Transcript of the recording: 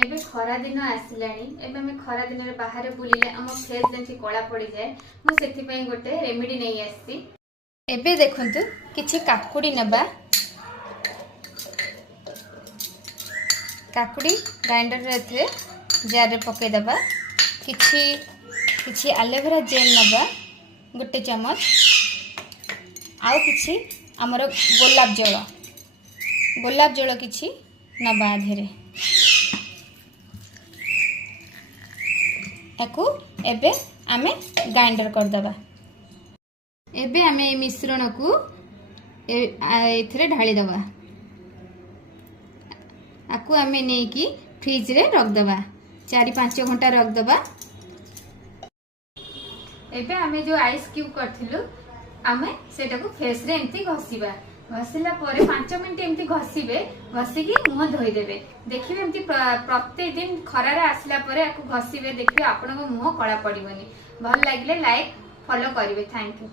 एबे खरा दिन आसिलानी एबे हमें खरा दिन रे बाहर बुलिले हम फेस जेंति कला पड़ी जाए मु सेति पई गोटे रेमेडी नै आसी। एबे देखंतु किछि काकुडी नबा काकुडी ग्राइंडर रे थे जार रे पके दबा किछि एलोवेरा जेल नबा गोटे चम्मच आउ किछि हमर गोलाप जल किछि नबा धेरे ताकू एबे आमे ग्राइंडर कर दबा। एबे आमे ए मिश्रण को एथरे ढाली दबा आकू आमे नै कि फ्रिज रे रख दबा 4-5 घंटा रख दबा। एबे आमे जो आइस क्यूब करथिलु आमे सेटा को फेस रे एंती घसीबा घसीला परे 5 मिनिट एमती घसीबे घसीकी मुह धोई देबे देखिबे एमती प्रत्येक दिन खरा रे आसला परे आकू घसीबे देखिबे आपन को मुह कळा पड़िबनी। भल लागिले लाइक फॉलो करिवे। Thank you.